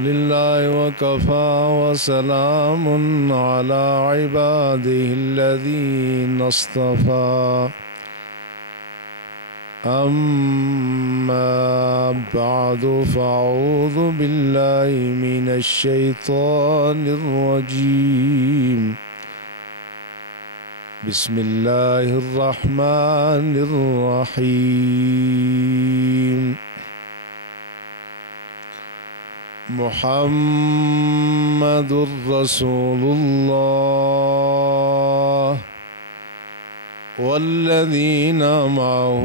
لله وكفى وسلام على عباده الذين اصطفى أما بعد فأعوذ بالله من الشيطان الرجيم بسم الله الرحمن الرحيم محمد رسول الله والذين معه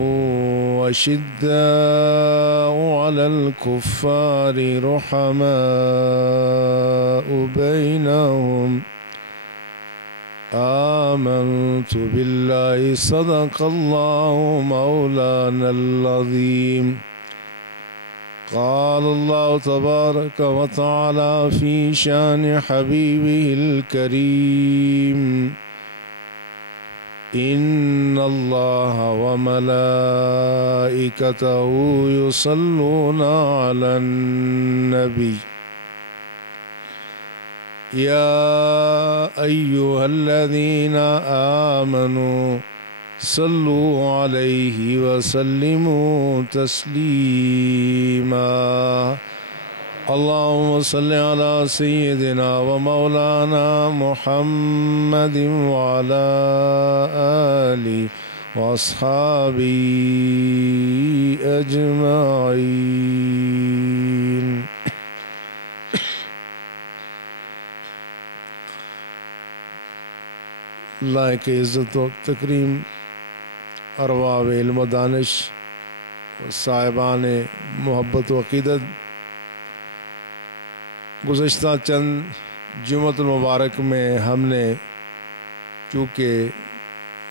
أشداء على الكفار رحماء بينهم آمنت بالله صدق الله مولانا العظيم قال الله تبارك وتعالى في شان حبيبه الكريم إن الله وملائكته يصلون على النبي يا أيها الذين آمنوا صلوا عليه وسلموا تسليما اللهم صل على سيدنا ومولانا محمد وعلى آله وأصحابه أجمعين لائق عزت و تکریم ارباب علم و دانش صاحبان محبت و عقیدت، گزشتہ چند جمعۃ المبارک میں ہم نے چونکہ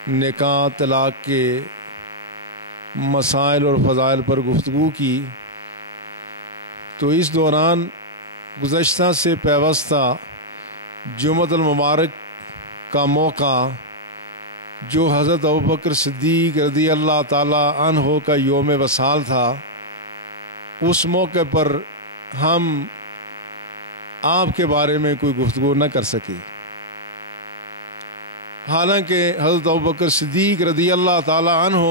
نکاح طلاق کے مسائل اور فضائل پر گفتگو کی، تو اس دوران گزشتہ سے پیوستہ جمعۃ المبارک کا موقع جو حضرت ابوبکر صدیق رضی اللہ تعالی عنہ کا یوم وصال تھا، اس موقع پر ہم آپ کے بارے میں کوئی گفتگو نہ کر سکے، حالانکہ حضرت ابوبکر صدیق رضی اللہ تعالی عنہ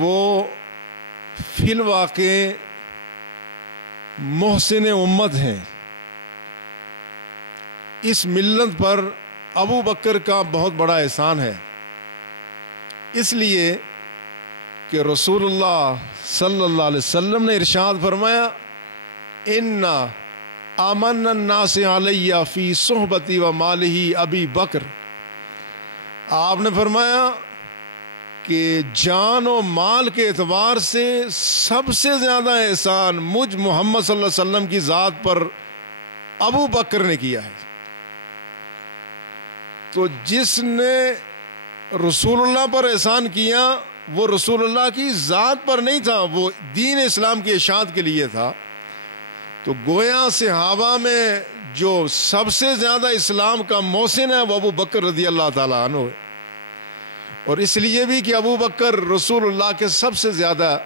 وہ فی الواقع محسن امت ہیں۔ اس ملت پر ابو بکر کا بہت بڑا احسان ہے، اس لیے کہ رسول اللہ صلی اللہ علیہ وسلم نے ارشاد فرمایا ان آمن الناس علی فی صحبتی و مالہ ابی بکر۔ آپ نے فرمایا کہ جان و مال کے اعتبار سے سب سے زیادہ احسان مجھ محمد صلی اللہ علیہ وسلم کی ذات پر ابو بکر نے کیا ہے۔ تو جس نے رسول اللہ پر احسان کیا وہ رسول اللہ کی ذات پر نہیں تھا، وہ دین اسلام کی اشاعت کے لیے تھا۔ تو گویا صحابہ میں جو سب سے زیادہ اسلام کا محسن ہے وہ ابو بکر رضی اللہ تعالیٰ عنہ ہے، اور اس لیے بھی کہ ابو بکر رسول اللہ کے سب سے زیادہ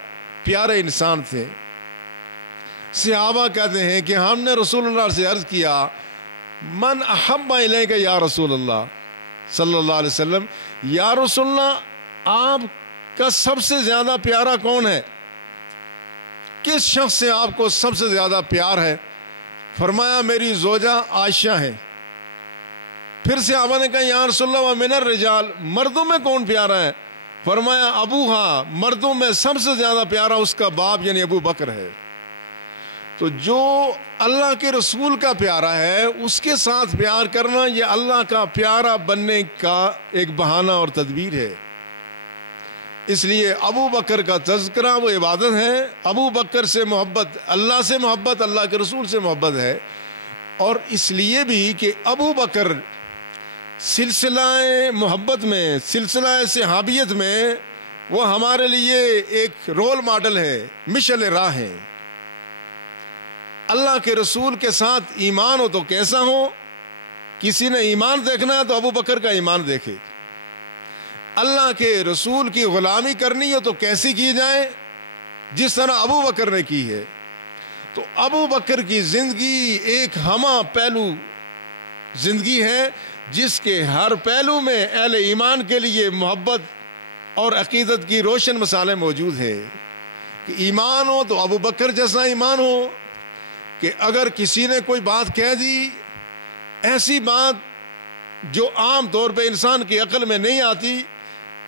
پیارے انسان تھے۔ صحابہ کہتے ہیں کہ ہم نے رسول اللہ سے عرض کیا من احب الیک یا رسول اللہ صلی اللہ علیہ وسلم، یا رسول اللہ آپ کا سب سے زیادہ پیارا کون ہے؟ کس شخص سے آپ کو سب سے زیادہ پیار ہے؟ فرمایا میری زوجہ عائشہ ہے۔ پھر صحابہ نے کہا یا رسول اللہ ومن الرجال، مردوں میں کون پیارا ہے؟ فرمایا ابوہا، مردوں میں سب سے زیادہ پیارا اس کا باپ یعنی ابو بکر ہے۔ تو جو اللہ کے رسول کا پیارا ہے اس کے ساتھ پیار کرنا یہ اللہ کا پیارا بننے کا ایک بہانہ اور تدبیر ہے۔ اس لیے ابو بکر کا تذکرہ وہ عبادت ہے، ابو بکر سے محبت اللہ سے محبت، اللہ کے رسول سے محبت ہے، اور اس لیے بھی کہ ابو بکر سلسلہ محبت میں، سلسلہ صحابیت میں وہ ہمارے لیے ایک رول ماڈل ہے، مشعل راہ ہے۔ اللہ کے رسول کے ساتھ ایمان ہو تو کیسا ہو؟ کسی نے ایمان دیکھنا ہے تو ابو بکر کا ایمان دیکھے۔ اللہ کے رسول کی غلامی کرنی ہو تو کیسی کی جائے؟ جس طرح ابو بکر نے کی ہے۔ تو ابو بکر کی زندگی ایک ہمہ پہلو زندگی ہے جس کے ہر پہلو میں اہل ایمان کے لیے محبت اور عقیدت کی روشن مثالیں موجود ہیں کہ ایمان ہو تو ابو بکر جیسا ایمان ہو کہ اگر کسی نے کوئی بات کہہ دی، ایسی بات جو عام طور پہ انسان کی عقل میں نہیں آتی،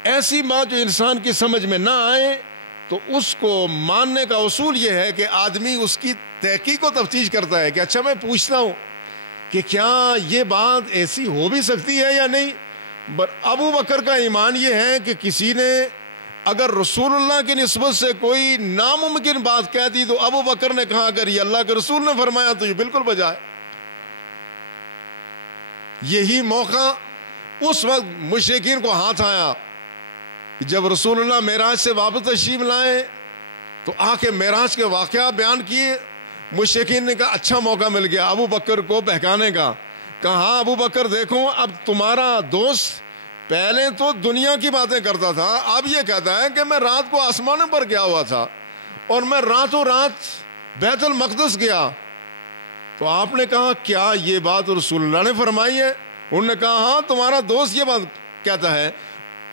ایسی بات جو انسان کی سمجھ میں نہ آئے، تو اس کو ماننے کا اصول یہ ہے کہ آدمی اس کی تحقیق و تفتیش کرتا ہے کہ اچھا میں پوچھتا ہوں کہ کیا یہ بات ایسی ہو بھی سکتی ہے یا نہیں۔ ابو بکر کا ایمان یہ ہے کہ کسی نے اگر رسول اللہ کی نسبت سے کوئی ناممکن بات کہہ دی تو ابو بکر نے کہا اگر یہ اللہ کے رسول نے فرمایا تو یہ بالکل بجا ہے۔ یہی موقع اس وقت مشرکین کو ہاتھ آیا جب رسول اللہ معراج سے واپس تشریف لائے تو آ کے معراج کے واقعہ بیان کیے۔ مشرکین نے کہا اچھا موقع مل گیا ابو بکر کو بہکانے کا۔ کہا ہاں ابو بکر دیکھو، اب تمہارا دوست پہلے تو دنیا کی باتیں کرتا تھا، اب یہ کہتا ہے کہ میں رات کو آسمانوں پر گیا ہوا تھا اور میں راتوں رات بیت المقدس گیا۔ تو آپ نے کہا کیا یہ بات رسول اللہ نے فرمائی ہے؟ انہوں نے کہا ہاں تمہارا دوست یہ بات کہتا ہے۔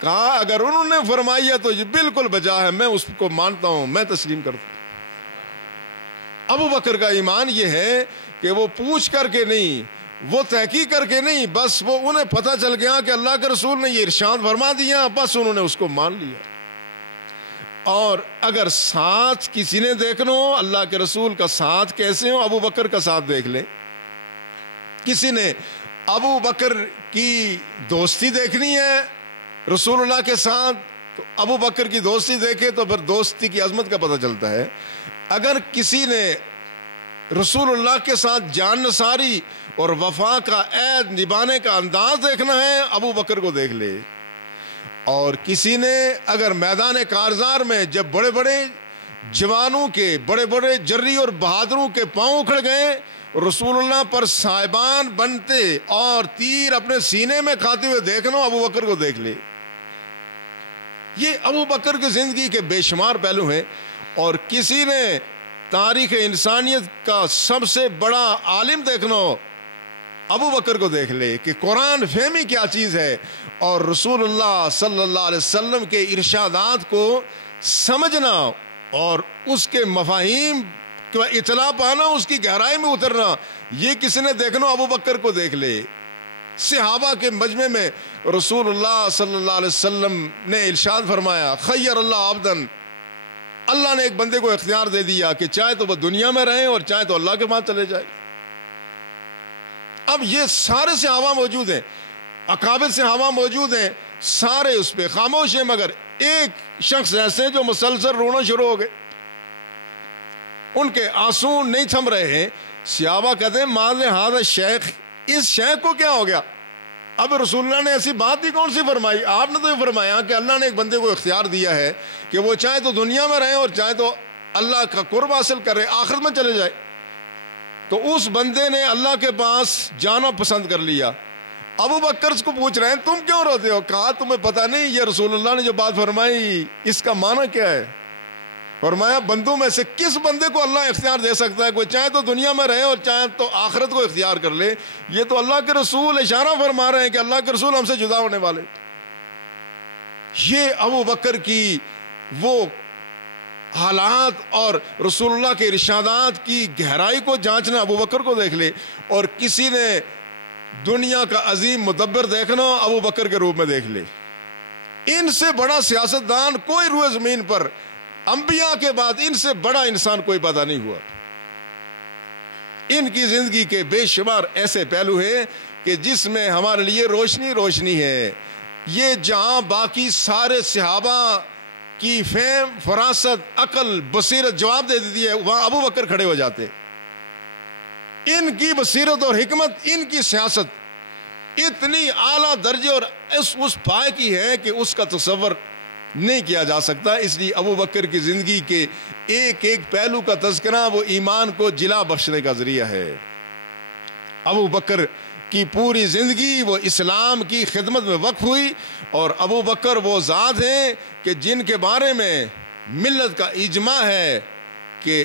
کہا اگر انہوں نے فرمائی ہے تو یہ بالکل بجا ہے، میں اس کو مانتا ہوں، میں تسلیم کرتا ہوں۔ ابو بکر کا ایمان یہ ہے کہ وہ پوچھ کر کے نہیں، وہ تحقیق کر کے نہیں، بس وہ انہیں پتہ چل گیا کہ اللہ کے رسول نے یہ ارشاد فرما دیا، بس انہوں نے اس کو مان لیا۔ اور اگر ساتھ کسی نے دیکھنا ہو اللہ کے رسول کا ساتھ کیسے ہو، ابو بکر کا ساتھ دیکھ لے۔ کسی نے ابو بکر کی دوستی دیکھنی ہے رسول اللہ کے ساتھ تو ابو بکر کی دوستی دیکھے تو پھر دوستی کی عظمت کا پتہ چلتا ہے۔ اگر کسی نے رسول اللہ کے ساتھ جان نثاری اور وفا کا عہد نبھانے کا انداز دیکھنا ہے، ابو بکر کو دیکھ لے۔ اور کسی نے اگر میدان کارزار میں جب بڑے بڑے جوانوں کے، بڑے بڑے جری اور بہادروں کے پاؤں اکھڑ گئے، رسول اللہ پر صاحبان بنتے اور تیر اپنے سینے میں کھاتے ہوئے دیکھنا، ابو بکر کو دیکھ لے۔ یہ ابو بکر کی زندگی کے بے شمار پہلو ہیں۔ اور کسی نے تاریخ انسانیت کا سب سے بڑا عالم دیکھنا ہو، ابو بکر کو دیکھ لے کہ قرآن فہمی کیا چیز ہے اور رسول اللہ صلی اللہ علیہ وسلم کے ارشادات کو سمجھنا اور اس کے مفاہیم کا اطلاع پانا، اس کی گہرائی میں اترنا، یہ کسی نے دیکھنا ابو بکر کو دیکھ لے۔ صحابہ کے مجمع میں رسول اللہ صلی اللہ علیہ وسلم نے ارشاد فرمایا خیر اللہ عبدن، اللہ نے ایک بندے کو اختیار دے دیا کہ چاہے تو وہ دنیا میں رہے اور چاہے تو اللہ کے پاس چلے جائے۔ اب یہ سارے صحابہ موجود ہیں، اکابر صحابہ موجود ہیں، سارے اس پہ خاموش ہیں، مگر ایک شخص ایسے جو مسلسل رونا شروع ہو گئے، ان کے آنسو نہیں تھم رہے ہیں۔ صحابہ کہتے ہیں ماذ ھذا شیخ، اس شیخ کو کیا ہو گیا؟ اب رسول اللہ نے ایسی بات ہی کون سی فرمائی؟ آپ نے تو یہ فرمایا کہ اللہ نے ایک بندے کو اختیار دیا ہے کہ وہ چاہے تو دنیا میں رہے اور چاہے تو اللہ کا قرب حاصل کرے، آخرت میں چلے جائے۔ تو اس بندے نے اللہ کے پاس جانا پسند کر لیا۔ ابو بکر کو پوچھ رہے ہیں تم کیوں روتے ہو؟ کہا تمہیں پتہ نہیں یہ رسول اللہ نے جو بات فرمائی اس کا معنی کیا ہے؟ فرمایا بندوں میں سے کس بندے کو اللہ اختیار دے سکتا ہے؟ کوئی چاہے تو دنیا میں رہے اور چاہے تو آخرت کو اختیار کر لے۔ یہ تو اللہ کے رسول اشارہ فرما رہے ہیں کہ اللہ کے رسول ہم سے جدا ہونے والے۔ یہ ابو بکر کی وہ حالات اور رسول اللہ کے ارشادات کی گہرائی کو جانچنا، ابو بکر کو دیکھ لے۔ اور کسی نے دنیا کا عظیم مدبر دیکھنا، ابو بکر کے روپ میں دیکھ لے۔ ان سے بڑا سیاستدان کوئی روئے زمین پر انبیاء کے بعد ان سے بڑا انسان کوئی پیدا نہیں ہوا۔ ان کی زندگی کے بے شمار ایسے پہلو ہیں کہ جس میں ہمارے لیے روشنی روشنی ہے۔ یہ جہاں باقی سارے صحابہ کی فہم، فراست، عقل، بصیرت جواب دے دیتی ہے، وہاں ابو بکر کھڑے ہو جاتے۔ ان کی بصیرت اور حکمت، ان کی سیاست اتنی اعلیٰ درجے اور اس پائے کی ہے کہ اس کا تصور نہیں کیا جا سکتا۔ اس لیے ابو بکر کی زندگی کے ایک ایک پہلو کا تذکرہ وہ ایمان کو جلا بخشنے کا ذریعہ ہے۔ ابو بکر کی پوری زندگی وہ اسلام کی خدمت میں وقف ہوئی، اور ابو بکر وہ ذات ہیں کہ جن کے بارے میں ملت کا اجماع ہے کہ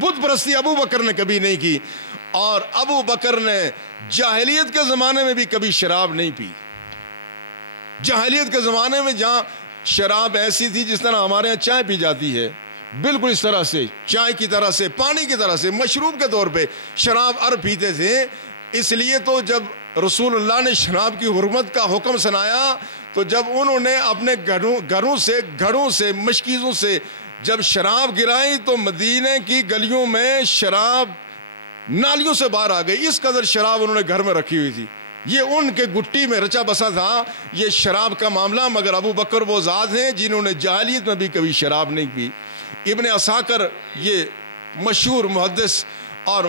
بت پرستی ابو بکر نے کبھی نہیں کی، اور ابو بکر نے جاہلیت کے زمانے میں بھی کبھی شراب نہیں پی۔ جاہلیت کے زمانے میں جہاں شراب ایسی تھی جس طرح ہمارے یہاں چائے پی جاتی ہے، بالکل اس طرح سے چائے کی طرح سے، پانی کی طرح سے، مشروب کے طور پہ شراب عرب پیتے تھے۔ اس لیے تو جب رسول اللہ نے شراب کی حرمت کا حکم سنایا تو جب انہوں نے اپنے گھروں سے مشکیزوں سے جب شراب گرائی تو مدینے کی گلیوں میں شراب نالیوں سے باہر آ گئی، اس قدر شراب انہوں نے گھر میں رکھی ہوئی تھی۔ یہ ان کے گٹی میں رچا بسا تھا یہ شراب کا معاملہ، مگر ابو بکر وہ ذات ہیں جنہوں نے جاہلیت میں بھی کبھی شراب نہیں پی۔ ابن عساکر یہ مشہور محدث اور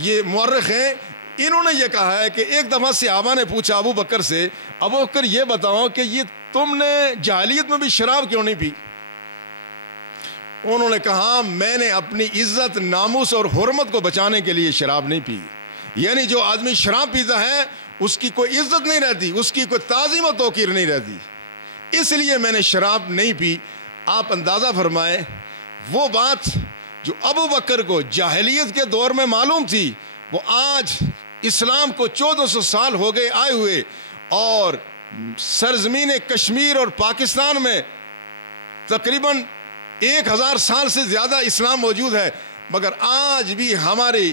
یہ مورخ ہیں، انہوں نے یہ کہا ہے کہ ایک دفعہ صحابہ نے پوچھا ابو بکر سے، ابو بکر یہ بتاؤ کہ یہ تم نے جاہلیت میں بھی شراب کیوں نہیں پی؟ انہوں نے کہا میں نے اپنی عزت، ناموس اور حرمت کو بچانے کے لیے شراب نہیں پی۔ یعنی جو آدمی شراب پیتا ہے اس کی کوئی عزت نہیں رہتی، اس کی کوئی تعظیم و توقیر نہیں رہتی، اس لیے میں نے شراب نہیں پی۔ آپ اندازہ فرمائیں وہ بات جو ابو بکر کو جاہلیت کے دور میں معلوم تھی، وہ آج اسلام کو 1400 سال ہو گئے آئے ہوئے، اور سرزمین کشمیر اور پاکستان میں تقریباً 1000 سال سے زیادہ اسلام موجود ہے، مگر آج بھی ہمارے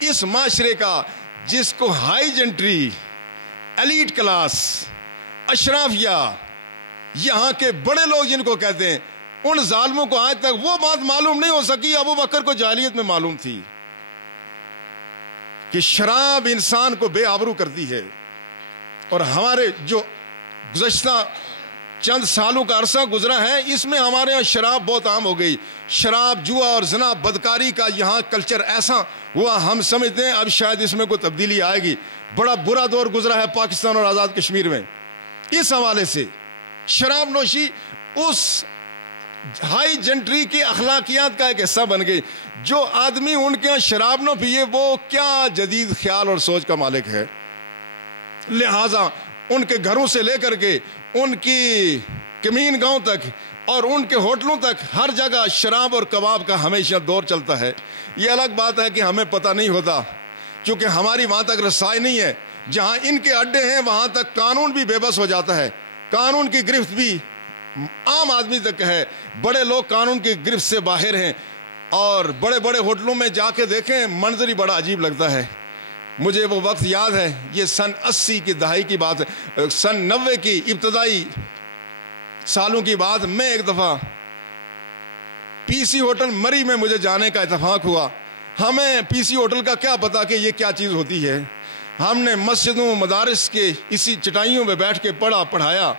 اس معاشرے کا جس کو ہائی جنٹری، ایلیٹ کلاس، اشرافیہ، یہاں کے بڑے لوگ جن کو کہتے ہیں، ان ظالموں کو آج تک وہ بات معلوم نہیں ہو سکی ابو بکر کو جاہلیت میں معلوم تھی کہ شراب انسان کو بے آبرو کرتی ہے۔ اور ہمارے جو گزشتہ چند سالوں کا عرصہ گزرا ہے اس میں ہمارے یہاں شراب بہت عام ہو گئی، شراب، جوا اور زنا، بدکاری کا یہاں کلچر ایسا ہوا، ہم سمجھتے ہیں اب شاید اس میں کوئی تبدیلی آئے گی۔ بڑا برا دور گزرا ہے پاکستان اور آزاد کشمیر میں، اس حوالے سے شراب نوشی اس ہائی جنٹری کی اخلاقیات کا ایک حصہ بن گئی۔ جو آدمی ان کے یہاں شراب نہ پیے وہ کیا جدید خیال اور سوچ کا مالک ہے؟ لہٰذا ان کے گھروں سے لے کر کے ان کی کمین گاؤں تک اور ان کے ہوٹلوں تک ہر جگہ شراب اور کباب کا ہمیشہ دور چلتا ہے۔ یہ الگ بات ہے کہ ہمیں پتہ نہیں ہوتا، کیونکہ ہماری وہاں تک رسائی نہیں ہے۔ جہاں ان کے اڈے ہیں وہاں تک قانون بھی بے بس ہو جاتا ہے، قانون کی گرفت بھی عام آدمی تک ہے، بڑے لوگ قانون کی گرفت سے باہر ہیں۔ اور بڑے بڑے ہوٹلوں میں جا کے دیکھیں منظر ہی بڑا عجیب لگتا ہے۔ مجھے وہ وقت یاد ہے، یہ سن 80 کی دہائی کی بات ہے، سن 90 کی ابتدائی سالوں کی بات، میں ایک دفعہ پی سی ہوٹل مری میں مجھے جانے کا اتفاق ہوا۔ ہمیں پی سی ہوٹل کا کیا پتا کہ یہ کیا چیز ہوتی ہے، ہم نے مسجدوں مدارس کے اسی چٹائیوں میں بیٹھ کے پڑھایا۔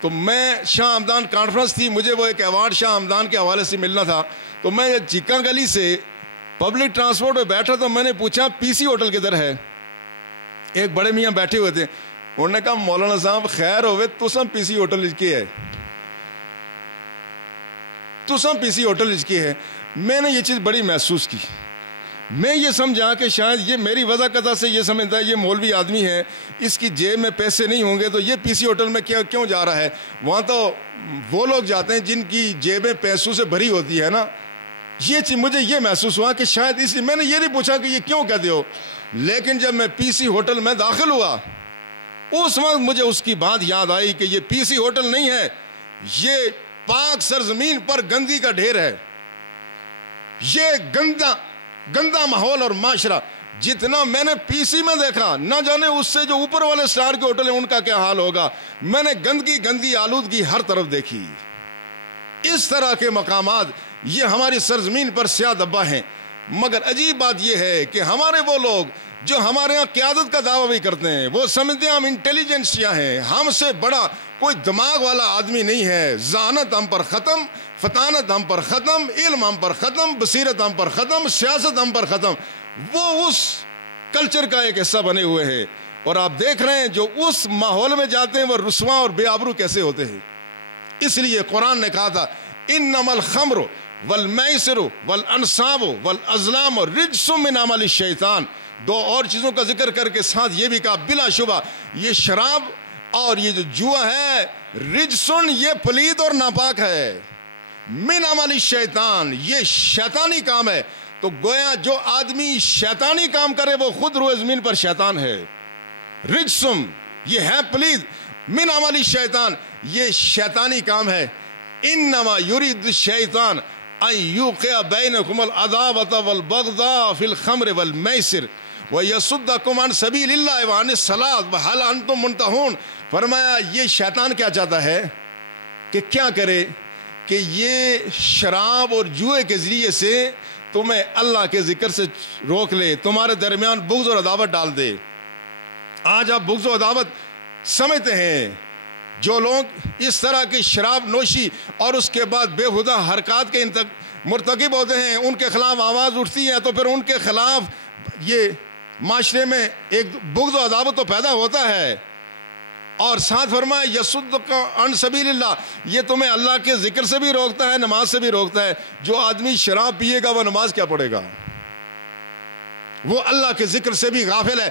تو میں شاہ ہمدان کانفرنس تھی، مجھے وہ ایک ایوارڈ شاہ ہمدان کے حوالے سے ملنا تھا، تو میں چیکا گلی سے پبلک ٹرانسپورٹ میں بیٹھا تو میں نے پوچھا پی سی ہوٹل کدھر ہے؟ ایک بڑے میاں بیٹھے ہوئے تھے، انہوں نے کہا مولانا صاحب خیر ہوئے تسم پی سی ہوٹل کے ہے، تسم پی سی ہوٹل کے ہے۔ میں نے یہ چیز بڑی محسوس کی، میں یہ سمجھا کہ شاید یہ میری وضع قطع سے یہ سمجھتا ہے یہ مولوی آدمی ہے، اس کی جیب میں پیسے نہیں ہوں گے تو یہ پی سی ہوٹل میں کیوں جا رہا ہے؟ وہاں تو وہ لوگ جاتے ہیں جن کی جیبیں پیسوں سے بھری ہوتی ہے نا۔ یہ چیز مجھے یہ محسوس ہوا کہ شاید اس لیے میں نے یہ نہیں پوچھا کہ یہ کیوں کہتے ہو، لیکن جب میں پی سی ہوٹل میں داخل ہوا اس وقت مجھے اس کی بات یاد آئی کہ یہ پی سی ہوٹل نہیں ہے، یہ پاک سرزمین پر گندگی کا ڈھیر ہے، یہ گندا ماحول اور معاشرہ جتنا میں نے پی سی میں دیکھا، نہ جانے اس سے جو اوپر والے سٹار کے ہوٹل ہیں ان کا کیا حال ہوگا۔ میں نے گندگی آلودگی ہر طرف دیکھی۔ اس طرح کے مقامات یہ ہماری سرزمین پر سیاہ دبا ہیں، مگر عجیب بات یہ ہے کہ ہمارے وہ لوگ جو ہمارے ہاں قیادت کا دعویٰ بھی کرتے ہیں وہ سمجھتے ہیں ہم انٹیلیجنسیا ہیں، ہم سے بڑا کوئی دماغ والا آدمی نہیں ہے۔ ذہانت ہم پر ختم، فطانت ہم پر ختم، علم ہم پر ختم، بصیرت ہم پر ختم، سیاست ہم پر ختم۔ وہ اس کلچر کا ایک حصہ بنے ہوئے ہیں، اور آپ دیکھ رہے ہیں جو اس ماحول میں جاتے ہیں وہ رسوا اور بے آبرو کیسے ہوتے ہیں۔ اس لیے قرآن نے کہا تھا انما الخمر والمیسر والانصاب والازلام رجس من عمل الشیطان، دو اور چیزوں کا ذکر کر کے ساتھ یہ بھی کہا بلا شبہ یہ شراب اور یہ جو جوا ہے رجسن، یہ پلید اور ناپاک ہے۔ من عمل الشیطان، یہ شیطانی کام ہے. تو گویا جو آدمی شیطانی کام کرے وہ خود روئے زمین پر شیطان ہے. رجسم، یہ ہے پلید. من عمل الشیطان، یہ شیطانی کام ہے. انما یرید الشیطان ان یوقع بینکم العداوۃ والبغضاء فی الخمر والمیسر ویصدکم عن سبیل اللہ وعن الصلاۃ وہل انتم منتہون. فرمایا یہ شیطان کیا چاہتا ہے کہ کیا کرے کہ یہ شراب اور جوئے کے ذریعے سے تمہیں اللہ کے ذکر سے روک لے، تمہارے درمیان بغض اور عداوت ڈال دے. آج آپ بغض و عداوت سمجھتے ہیں. جو لوگ اس طرح کی شراب نوشی اور اس کے بعد بے ہدہ حرکات کے مرتکب ہوتے ہیں، ان کے خلاف آواز اٹھتی ہے تو پھر ان کے خلاف یہ معاشرے میں ایک بغض و عداوت تو پیدا ہوتا ہے. اور ساتھ فرمایا یصدک عن سبیل اللہ، یہ تمہیں اللہ کے ذکر سے بھی روکتا ہے، نماز سے بھی روکتا ہے. جو آدمی شراب پیے گا وہ نماز کیا پڑھے گا؟ وہ اللہ کے ذکر سے بھی غافل ہے.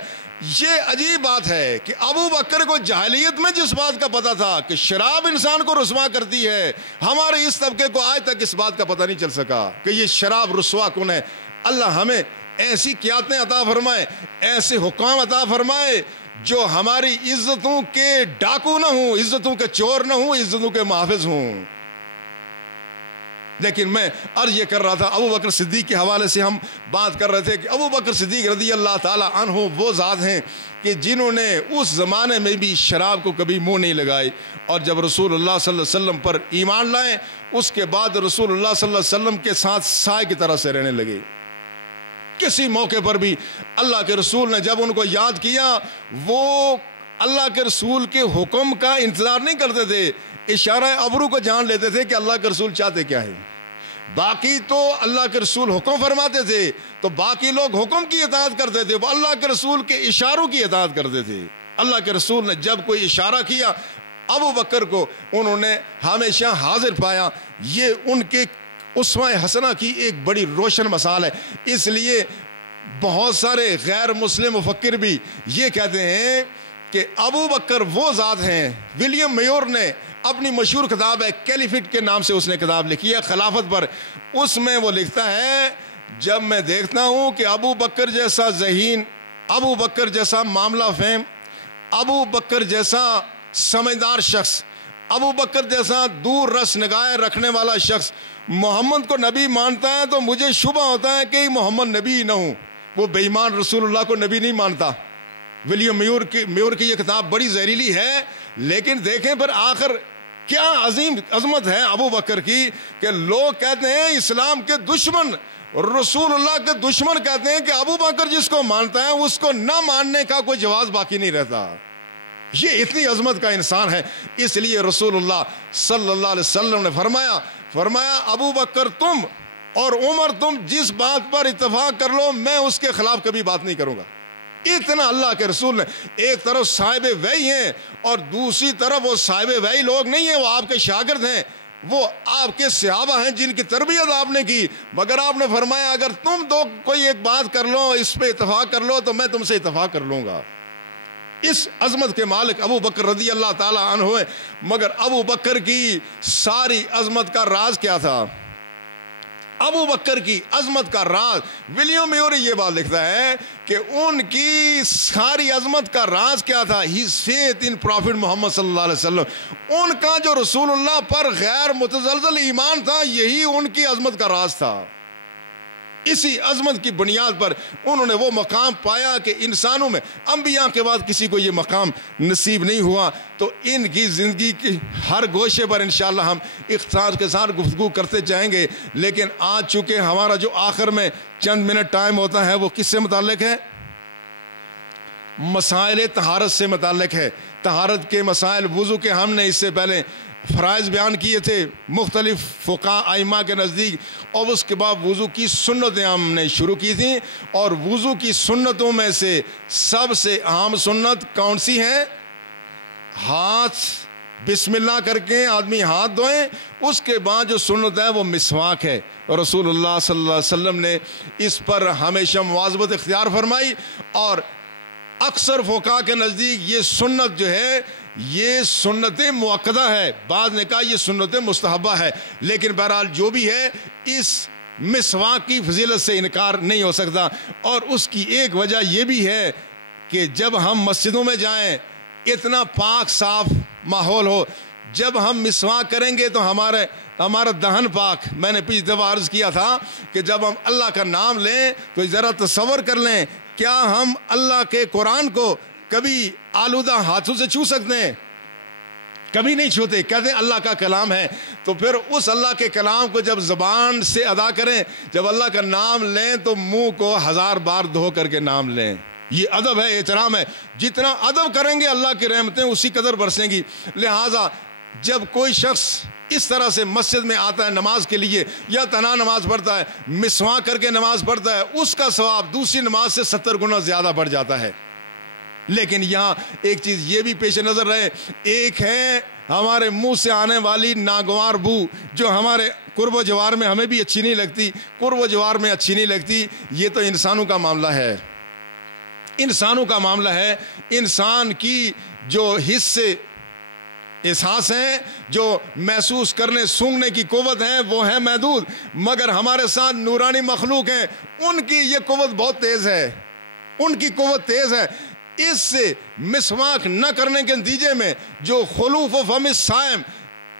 یہ عجیب بات ہے کہ ابو بکر کو جاہلیت میں جس بات کا پتہ تھا کہ شراب انسان کو رسوا کرتی ہے، ہمارے اس طبقے کو آج تک اس بات کا پتہ نہیں چل سکا کہ یہ شراب رسوا کن ہے. اللہ ہمیں ایسی قیادتیں عطا فرمائے، ایسے حکام عطا فرمائے جو ہماری عزتوں کے ڈاکو نہ ہوں، عزتوں کے چور نہ ہوں، عزتوں کے محافظ ہوں. لیکن میں عرض یہ کر رہا تھا، ابو بکر صدیق کے حوالے سے ہم بات کر رہے تھے کہ ابو بکر صدیق رضی اللہ تعالی عنہ وہ ذات ہیں کہ جنہوں نے اس زمانے میں بھی شراب کو کبھی منہ نہیں لگائی. اور جب رسول اللہ صلی اللہ علیہ وسلم پر ایمان لائے، اس کے بعد رسول اللہ صلی اللہ علیہ وسلم کے ساتھ سائے کی طرح سے رہنے لگے. کسی موقع پر بھی اللہ کے رسول نے جب ان کو یاد کیا، وہ اللہ کے رسول کے حکم کا انتظار نہیں کرتے تھے، اشارہ ابرو کو جان لیتے تھے کہ اللہ کے رسول چاہتے کیا ہے. باقی تو اللہ کے رسول حکم فرماتے تھے تو باقی لوگ حکم کی اطاعت کرتے تھے، وہ اللہ کے رسول کے اشاروں کی اطاعت کرتے تھے. اللہ کے رسول نے جب کوئی اشارہ کیا، ابو بکر کو انہوں نے ہمیشہ حاضر پایا. یہ ان کے اسوہ حسنہ کی ایک بڑی روشن مثال ہے. اس لیے بہت سارے غیر مسلم مفکر بھی یہ کہتے ہیں کہ ابو بکر وہ ذات ہیں. ولیم میور نے اپنی مشہور کتاب ہے کیلیفٹ کے نام سے اس نے کتاب لکھی ہے خلافت پر. اس میں وہ لکھتا ہے، جب میں دیکھتا ہوں کہ ابو بکر جیسا ذہین، ابو بکر جیسا معاملہ فہم، ابو بکر جیسا سمجھدار شخص، ابو بکر جیسا دور رس نگاہ رکھنے والا شخص محمد کو نبی مانتا ہے تو مجھے شبہ ہوتا ہے کہ محمد نبی نہ ہوں. وہ بے ایمان رسول اللہ کو نبی نہیں مانتا. ولیم میور کی یہ کتاب بڑی زہریلی ہے، لیکن دیکھیں پر آخر کیا عظیم عظمت ہے ابو بکر کی کہ لوگ کہتے ہیں اسلام کے دشمن، رسول اللہ کے دشمن کہتے ہیں کہ ابو بکر جس کو مانتا ہے اس کو نہ ماننے کا کوئی جواز باقی نہیں رہتا. یہ اتنی عظمت کا انسان ہے. اس لیے رسول اللہ صلی اللہ علیہ وسلم نے فرمایا ابو بکر تم اور عمر تم جس بات پر اتفاق کر لو میں اس کے خلاف کبھی بات نہیں کروں گا. اتنا اللہ کے رسول نے ایک طرف صاحب وحی ہیں اور دوسری طرف وہ صاحب وحی لوگ نہیں ہیں، وہ آپ کے شاگرد ہیں، وہ آپ کے صحابہ ہیں جن کی تربیت آپ نے کی. مگر آپ نے فرمایا اگر تم دو کوئی ایک بات کر لو، اس پہ اتفاق کر لو تو میں تم سے اتفاق کر لوں گا. اس عظمت کے مالک ابو بکر رضی اللہ تعالی عنہ ہوئے. مگر ابو بکر کی ساری عظمت کا راز کیا تھا؟ ابو بکر کی عظمت کا راز ولیم میور یہ بات لکھتا ہے کہ ان کی ساری عظمت کا راز کیا تھا؟ his faith in Prophet محمد صلی اللہ علیہ وسلم. ان کا جو رسول اللہ پر غیر متزلزل ایمان تھا، یہی ان کی عظمت کا راز تھا. اسی عظمت کی بنیاد پر انہوں نے وہ مقام پایا کہ انسانوں میں انبیاء کے بعد کسی کو یہ مقام نصیب نہیں ہوا. تو ان کی زندگی کی ہر گوشے پر انشاءاللہ ہم اختصار کے ساتھ گفتگو کرتے جائیں گے. لیکن آج چونکہ ہمارا جو آخر میں چند منٹ ٹائم ہوتا ہے وہ کس سے متعلق ہے؟ مسائل طہارت سے متعلق ہے. طہارت کے مسائل، وضو کے ہم نے اس سے پہلے فرائض بیان کیے تھے مختلف فقہاء ائمہ کے نزدیک، اور اس کے بعد وضو کی سنتیں ہم نے شروع کی تھیں. اور وضو کی سنتوں میں سے سب سے اہم سنت کون سی ہے؟ ہاتھ بسم اللہ کر کے آدمی ہاتھ دھوئیں. اس کے بعد جو سنت ہے وہ مسواک ہے. اور رسول اللہ صلی اللہ علیہ وسلم نے اس پر ہمیشہ مواظبت اختیار فرمائی. اور اکثر فقہاء کے نزدیک یہ سنت جو ہے یہ سنت مؤکدہ ہے، بعض نے کہا یہ سنت مستحبہ ہے، لیکن بہرحال جو بھی ہے اس مسواک کی فضیلت سے انکار نہیں ہو سکتا۔ اور اس کی ایک وجہ یہ بھی ہے کہ جب ہم مسجدوں میں جائیں اتنا پاک صاف ماحول ہو، جب ہم مسواک کریں گے تو ہمارا دہن پاک، میں نے پچھلی دفعہ عرض کیا تھا کہ جب ہم اللہ کا نام لیں تو ذرا تصور کر لیں، کیا ہم اللہ کے قرآن کو کبھی آلودہ ہاتھوں سے چھو سکتے ہیں؟ کبھی نہیں چھوتے، کہتے ہیں اللہ کا کلام ہے۔ تو پھر اس اللہ کے کلام کو جب زبان سے ادا کریں، جب اللہ کا نام لیں تو منہ کو 1000 بار دھو کر کے نام لیں۔ یہ ادب ہے، احترام ہے۔ جتنا ادب کریں گے اللہ کی رحمتیں اسی قدر برسیں گی۔ لہٰذا جب کوئی شخص اس طرح سے مسجد میں آتا ہے نماز کے لیے یا تنہا نماز پڑھتا ہے، مسواک کر کے نماز پڑھتا ہے، اس کا ثواب دوسری نماز سے 70 گنا زیادہ بڑھ جاتا ہے۔ لیکن یہاں ایک چیز یہ بھی پیش نظر رہے، ایک ہے ہمارے منہ سے آنے والی ناگوار بو جو ہمارے قرب و جوار میں ہمیں بھی اچھی نہیں لگتی، قرب و جوار میں اچھی نہیں لگتی۔ یہ تو انسانوں کا معاملہ ہے، انسانوں کا معاملہ ہے۔ انسان کی جو حصے احساس ہیں، جو محسوس کرنے سونگنے کی قوت ہے وہ ہے محدود، مگر ہمارے ساتھ نورانی مخلوق ہیں، ان کی یہ قوت بہت تیز ہے، ان کی قوت تیز ہے۔ اس سے مسواک نہ کرنے کے نتیجے میں جو خلوف و فم الصائم،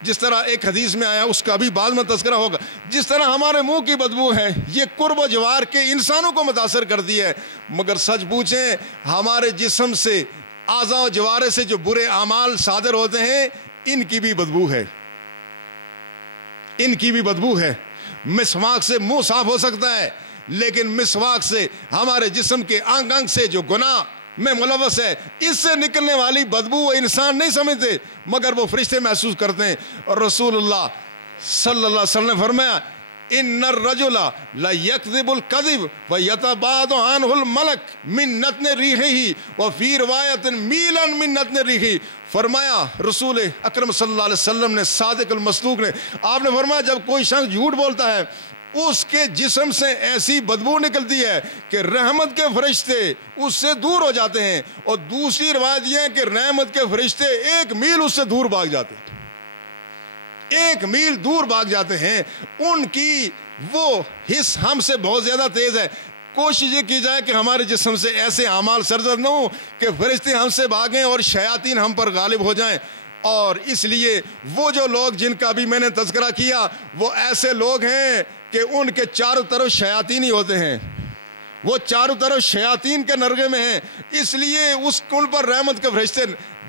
جس طرح ایک حدیث میں آیا، اس کا بھی بعد میں تذکرہ ہوگا، جس طرح ہمارے منہ کی بدبو ہے یہ قرب و جوار کے انسانوں کو متاثر کرتی ہے، مگر سچ پوچھیں ہمارے جسم سے، اعضاء و جوارے سے جو برے اعمال صادر ہوتے ہیں ان کی بھی بدبو ہے، ان کی بھی بدبو ہے۔ مسواک سے منہ صاف ہو سکتا ہے، لیکن مسواک سے ہمارے جسم کے انگ انگ سے جو گناہ میں ملوث ہے، اس سے نکلنے والی بدبو وہ انسان نہیں سمجھتے، مگر وہ فرشتے محسوس کرتے ہیں۔ اور رسول اللہ صلی اللہ علیہ وسلم نے فرمایا ان الرجل لا يكذب الكذب ويتباعد عنه الملك من نتن ريحه وفي روایت میلا من نتن ريحه۔ فرمایا رسول اکرم صلی اللہ علیہ وسلم نے، صادق المصدوق نے، آپ نے فرمایا جب کوئی شخص جھوٹ بولتا ہے اس کے جسم سے ایسی بدبو نکلتی ہے کہ رحمت کے فرشتے اس سے دور ہو جاتے ہیں، اور دوسری روایت یہ ہے کہ رحمت کے فرشتے 1 میل اس سے دور بھاگ جاتے ہیں، 1 میل دور بھاگ جاتے ہیں۔ ان کی وہ حس ہم سے بہت زیادہ تیز ہے۔ کوشش یہ کی جائے کہ ہمارے جسم سے ایسے اعمال سرزد نہ ہوں کہ فرشتے ہم سے بھاگیں اور شیاطین ہم پر غالب ہو جائیں۔ اور اس لیے وہ جو لوگ جن کا بھی میں نے تذکرہ کیا وہ ایسے لوگ ہیں کہ ان کے چاروں طرف شیاطین ہی ہوتے ہیں، وہ چاروں طرف شیاطین کے نرغے میں ہیں، اس لیے ان پر رحمت کے فرشتے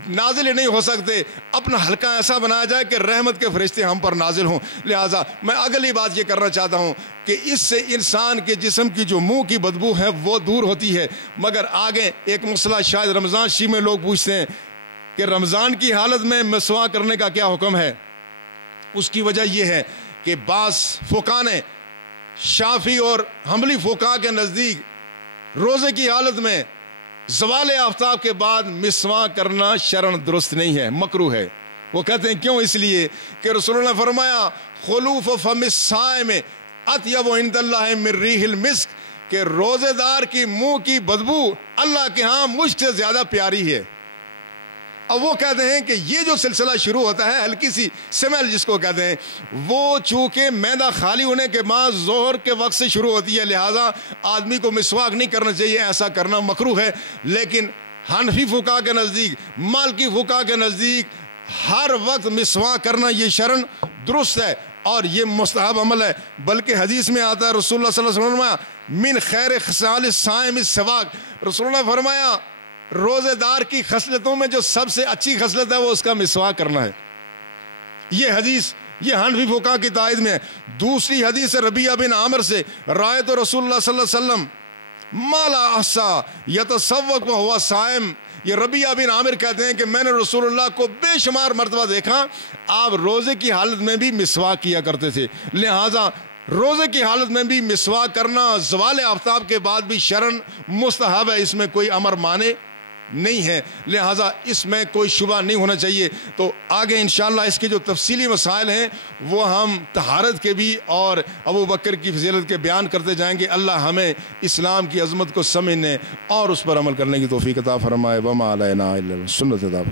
نازل ہی نہیں ہو سکتے۔ اپنا حلقہ ایسا بنایا جائے کہ رحمت کے فرشتے ہم پر نازل ہوں۔ لہٰذا میں اگلی بات یہ کرنا چاہتا ہوں کہ اس سے انسان کے جسم کی جو منہ کی بدبو ہے وہ دور ہوتی ہے۔ مگر آگے ایک مسئلہ شاید رمضان شریف میں لوگ پوچھتے ہیں کہ رمضان کی حالت میں مسواک کرنے کا کیا حکم ہے؟ اس کی وجہ یہ ہے کہ بعض فقہاء نے، شافعی اور حنبلی فقہاء کے نزدیک روزے کی حالت میں زوال آفتاب کے بعد مسواک کرنا شرعاً درست نہیں ہے، مکروہ ہے۔ وہ کہتے ہیں کیوں؟ اس لیے کہ رسول اللہ نے فرمایا خلوف فم الصائم اطیب عند اللہ من ریح المسک، کہ روزے دار کی منہ کی بدبو اللہ کے ہاں مشک سے زیادہ پیاری ہے۔ اب وہ کہتے ہیں کہ یہ جو سلسلہ شروع ہوتا ہے ہلکی سی سمیل جس کو کہتے ہیں، وہ چونکہ معدہ خالی ہونے کے بعد ظہر کے وقت سے شروع ہوتی ہے، لہٰذا آدمی کو مسواک نہیں کرنا چاہیے، ایسا کرنا مکروہ ہے۔ لیکن حنفی فقہاء کے نزدیک، مالکی فقہاء کے نزدیک ہر وقت مسواک کرنا یہ شرعاً درست ہے اور یہ مستحب عمل ہے۔ بلکہ حدیث میں آتا ہے رسول اللہ صلی اللہ علیہ وسلم من خیر خصال الصائم السواک، رسول اللہ نے فرمایا روزے دار کی خصلتوں میں جو سب سے اچھی خصلت ہے وہ اس کا مسواک کرنا ہے۔ یہ حدیث یہ حنفی فقہاء کی تائید میں ہے۔ دوسری حدیث ربیعہ بن عامر سے، رأیت رسول اللہ صلی اللہ علیہ وسلم ما لا احصیٰ یتصوق وہو صائم، یہ ربیعہ بن عامر کہتے ہیں کہ میں نے رسول اللہ کو بے شمار مرتبہ دیکھا آپ روزے کی حالت میں بھی مسواک کیا کرتے تھے، لہٰذا روزے کی حالت میں بھی مسواک کرنا زوال آفتاب کے بعد بھی شرعاً مستحب ہے، اس میں کوئی امر مانے نہیں ہے، لہٰذا اس میں کوئی شبہ نہیں ہونا چاہیے۔ تو آگے انشاءاللہ اس کے جو تفصیلی مسائل ہیں وہ ہم طہارت کے بھی اور ابو بکر کی فضیلت کے بیان کرتے جائیں گے۔ اللہ ہمیں اسلام کی عظمت کو سمجھنے اور اس پر عمل کرنے کی توفیق عطا فرمائے۔ وما علینا الا السنۃ۔